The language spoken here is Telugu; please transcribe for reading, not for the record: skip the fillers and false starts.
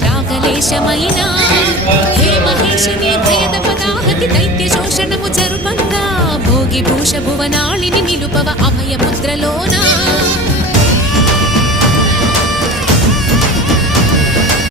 రాగలేశమైనా హే మహేశని భయద పదాహతి దైత్య శోషణము జరుపంగా భోగి భూష భువనాళిని నిలుపవ అభయ ముద్రలో